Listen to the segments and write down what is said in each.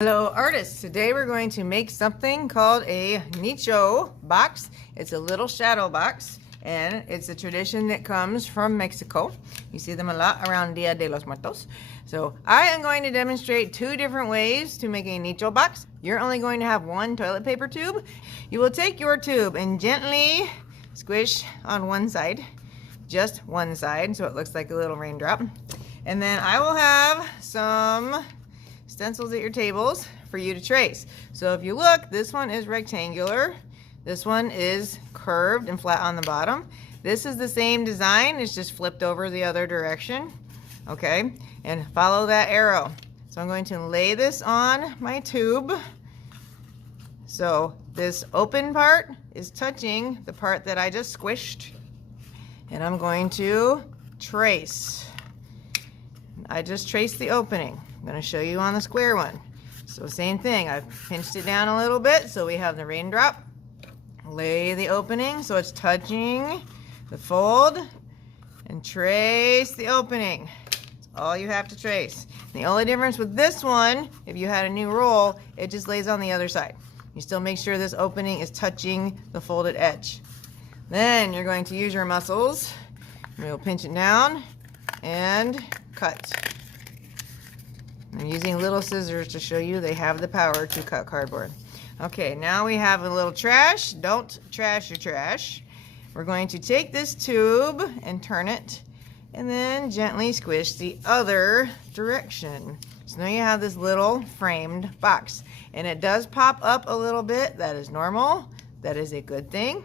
Hello artists, today we're going to make something called a Nicho box. It's a little shadow box and it's a tradition that comes from Mexico. You see them a lot around Dia de los Muertos. So I am going to demonstrate two different ways to make a Nicho box. You're only going to have one toilet paper tube. You will take your tube and gently squish on one side, just one side, so it looks like a little raindrop. And then I will have some stencils at your tables for you to trace. So if you look, this one is rectangular, this one is curved and flat on the bottom. This is the same design, it's just flipped over the other direction. Okay, and follow that arrow. So I'm going to lay this on my tube. So this open part is touching the part that I just squished, and I'm going to trace. I just traced the opening. I'm going to show you on the square one. So same thing, I've pinched it down a little bit so we have the raindrop. Lay the opening so it's touching the fold and trace the opening. That's all you have to trace. The only difference with this one, if you had a new roll, it just lays on the other side. You still make sure this opening is touching the folded edge. Then you're going to use your muscles. You'll pinch it down and cut. I'm using little scissors to show you they have the power to cut cardboard. Okay, now we have a little trash. Don't trash your trash. We're going to take this tube and turn it and then gently squish the other direction. So now you have this little framed box, and it does pop up a little bit. That is normal. That is a good thing.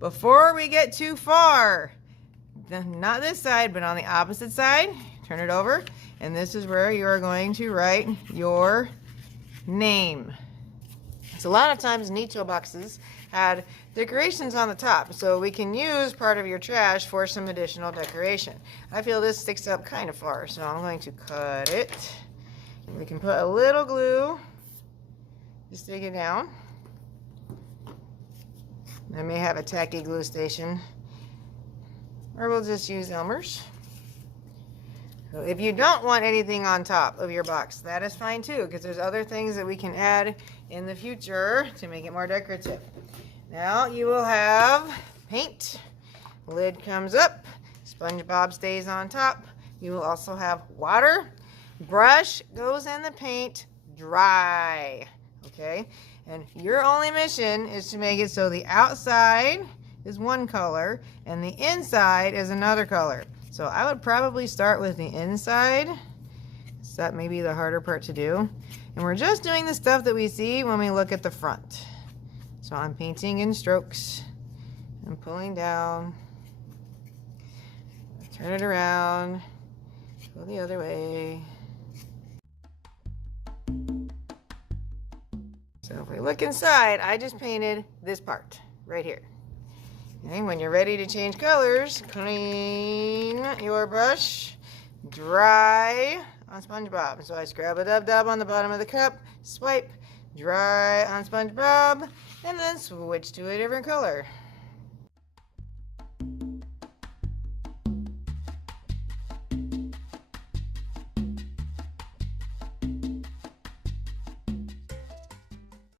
Before we get too far, not this side, but on the opposite side, turn it over, and this is where you are going to write your name. So a lot of times Nicho boxes had decorations on the top, so we can use part of your trash for some additional decoration. I feel this sticks up kind of far, so I'm going to cut it. We can put a little glue to stick it down. I may have a tacky glue station, or we'll just use Elmer's. So if you don't want anything on top of your box, that is fine too, because there's other things that we can add in the future to make it more decorative. Now you will have paint. Lid comes up, SpongeBob stays on top. You will also have water. Brush goes in the paint dry. Okay, and your only mission is to make it so the outside is one color and the inside is another color. So I would probably start with the inside. So that may be the harder part to do. And we're just doing the stuff that we see when we look at the front. So I'm painting in strokes. I'm pulling down. Turn it around. Go the other way. So if we look inside, I just painted this part right here. Okay, when you're ready to change colors, clean your brush, dry on SpongeBob. So I scrub a dub on the bottom of the cup, swipe, dry on SpongeBob, and then switch to a different color.